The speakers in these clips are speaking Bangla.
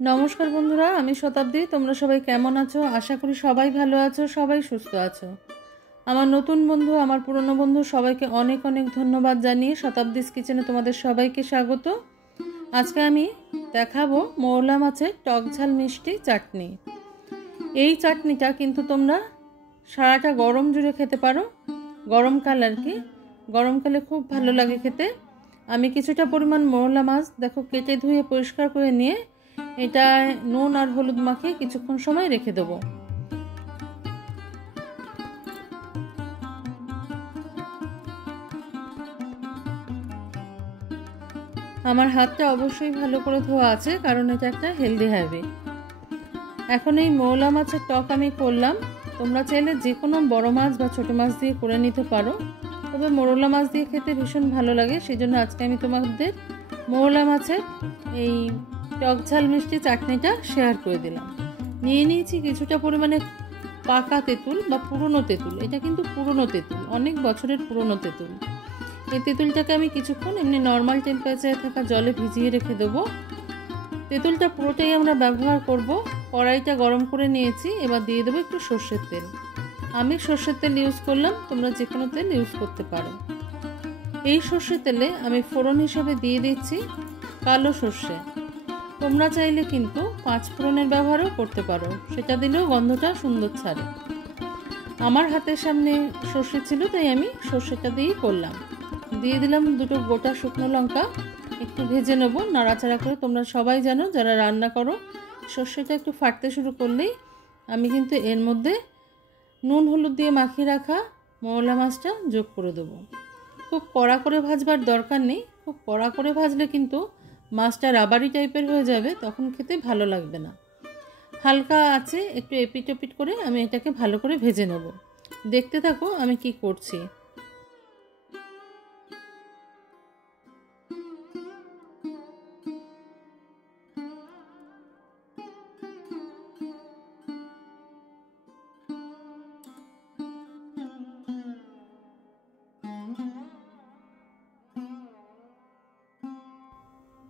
নমস্কার বন্ধুরা, আমি শতাব্দী। তোমরা সবাই কেমন আছো? আশা করি সবাই ভালো আছো, সবাই সুস্থ আছো। আমার নতুন বন্ধু, আমার পুরনো বন্ধু সবাইকে অনেক অনেক ধন্যবাদ জানিয়ে শতাব্দীস কিচেনে তোমাদের সবাইকে স্বাগত। আজকে আমি দেখাবো মৌলা মাছের টক ঝাল মিষ্টি চাটনি। এই চাটনিটা কিন্তু তোমরা সারাটা গরম জুড়ে খেতে পারো। গরমকাল আর কি, গরমকালে খুব ভালো লাগে খেতে। আমি কিছুটা পরিমাণ মৌলা মাছ দেখো কেটে ধুয়ে পরিষ্কার করে নিয়ে এটা নুন আর হলুদ মাখিয়ে কিছুক্ষণ সময় রেখে দেবো। আমার হাতটা অবশ্যই ভালো করে ধোয়া আছে, কারণ এটা একটা হেলদি হ্যাবিট। এখন এই মৌলা মাছের টক আমি করলাম। তোমরা চাইলে যে কোনো বড় মাছ বা ছোট মাছ দিয়ে করে নিতে পারো, তবে মৌলা মাছ দিয়ে খেতে ভীষণ ভালো লাগে। সেই জন্য আজকে আমি তোমাদের মৌলা মাছের এই টক ঝাল মিষ্টি চাটনিটা শেয়ার করে দিলাম। নিয়ে নিয়েছি কিছুটা পরিমাণে পাকা তেঁতুল বা পুরনো তেঁতুল। এটা কিন্তু পুরনো তেঁতুল, অনেক বছরের পুরনো তেঁতুল। এই তেঁতুলটাকে আমি কিছুক্ষণ এমনি নর্মাল টেম্পারেচারে থাকা জলে ভিজিয়ে রেখে দেবো। তেঁতুলটা পুরোটাই আমরা ব্যবহার করব। কড়াইটা গরম করে নিয়েছি, এবার দিয়ে দেবো একটু সর্ষের তেল। আমি সর্ষের তেল ইউজ করলাম, তোমরা যে কোনো তেল ইউজ করতে পারো। এই সর্ষের তেলে আমি ফোড়ন হিসাবে দিয়ে দিচ্ছি কালো সর্ষে। তোমরা চাইলে কিন্তু 5 ফোড়নের ব্যবহারও করতে পারো, সেটা দিলেও গন্ধটা সুন্দর ছাড়ে। আমার হাতের সামনে সর্ষে ছিল, তাই আমি সর্ষেটা দিয়েই করলাম। দিয়ে দিলাম দুটো গোটা শুকনো লঙ্কা, একটু ভেজে নেব নাড়াচাড়া করে। তোমরা সবাই জানো যারা রান্না করো, সর্ষেটা একটু ফাটতে শুরু করলেই আমি কিন্তু এর মধ্যে নুন হলুদ দিয়ে মাখিয়ে রাখা মৌলা মাছটা যোগ করে দেবো। খুব কড়া করে ভাজবার দরকার নেই, খুব কড়া করে ভাজলে কিন্তু মাছটা রাবারি টাইপের হয়ে যাবে, তখন খেতে ভালো লাগবে না। হালকা আছে একটু এপিট ওপিট করে আমি এটাকে ভালো করে ভেজে নেব। দেখতে থাকো আমি কি করছি।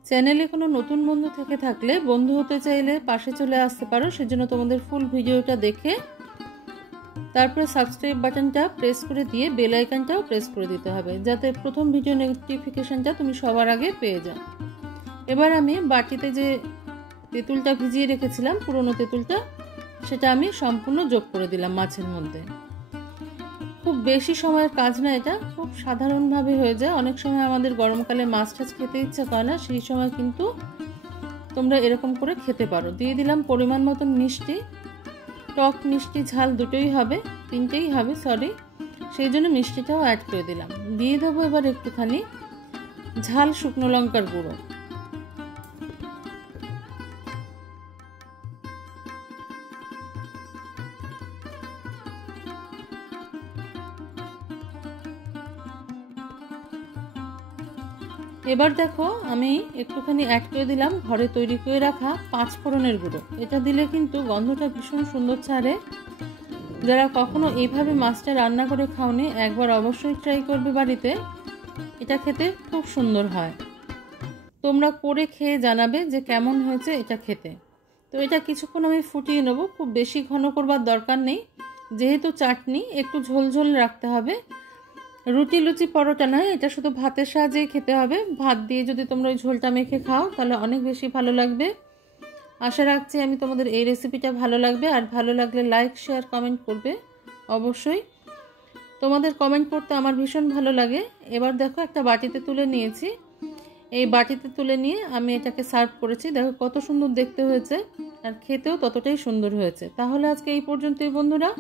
চ্যানেলে কোনো নতুন বন্ধু থেকে থাকলে বন্ধু হতে চাইলে পাশে চলে আসতে পারো। সেজন্য তোমাদের ফুল ভিডিওটা দেখে তারপরে সাবস্ক্রাইব বাটনটা প্রেস করে দিয়ে বেল আইকনটাও প্রেস করে দিতে হবে, যাতে প্রথম ভিডিও নোটিফিকেশনটা তুমি সবার আগে পেয়ে যাও। এবার আমি বাটিতে যে তেঁতুলটা ভিজিয়ে রেখেছিলাম, পুরনো তেঁতুলটা, সেটা আমি সম্পূর্ণ যোগ করে দিলাম মাছের মধ্যে। খুব বেশি সময়ের কাজ না, এটা খুব সাধারণভাবে হয়ে যায়। অনেক সময় আমাদের গরমকালে মাছ টাছ খেতে ইচ্ছা করে না, সেই সময় কিন্তু তোমরা এরকম করে খেতে পারো। দিয়ে দিলাম পরিমাণ মতন মিষ্টি। টক মিষ্টি ঝাল দুটোই হবে, তিনটেই হবে সরি, সেই জন্য মিষ্টিটাও অ্যাড করে দিলাম। দিয়ে দেবো এবার একটুখানি ঝাল শুকনো লঙ্কার গুঁড়ো। এবার দেখো আমি একটুখানি অ্যাড করে দিলাম ঘরে তৈরি করে রাখা 5 ফোড়নের গুঁড়ো। এটা দিলে কিন্তু গন্ধটা ভীষণ সুন্দর ছাড়ে। যারা কখনো এইভাবে মাছটা রান্না করে খাওনি, একবার অবশ্যই ট্রাই করবে বাড়িতে, এটা খেতে খুব সুন্দর হয়। তোমরা করে খেয়ে জানাবে যে কেমন হয়েছে এটা খেতে। তো এটা কিছুক্ষণ আমি ফুটিয়ে নেব, খুব বেশি ঘন করবার দরকার নেই, যেহেতু চাটনি একটু ঝোলঝোল রাখতে হবে। রুটি লুচি পরোটা নয়, এটা শুধু ভাতের সাহায্যেই খেতে হবে। ভাত দিয়ে যদি তোমরা ওই ঝোলটা মেখে খাও তাহলে অনেক বেশি ভালো লাগবে। আশা রাখছি আমি তোমাদের এই রেসিপিটা ভালো লাগবে, আর ভালো লাগলে লাইক শেয়ার কমেন্ট করবে অবশ্যই। তোমাদের কমেন্ট করতে আমার ভীষণ ভালো লাগে। এবার দেখো একটা বাটিতে তুলে নিয়েছি। এই বাটিতে তুলে নিয়ে আমি এটাকে সার্ভ করেছি। দেখো কত সুন্দর দেখতে হয়েছে, আর খেতেও ততটাই সুন্দর হয়েছে। তাহলে আজকে এই পর্যন্তই বন্ধুরা,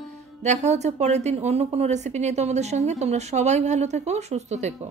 দেখা হচ্ছে পরের দিন অন্য কোনো রেসিপি নিয়ে তোমাদের সঙ্গে। তোমরা সবাই ভালো থেকো, সুস্থ থেকো।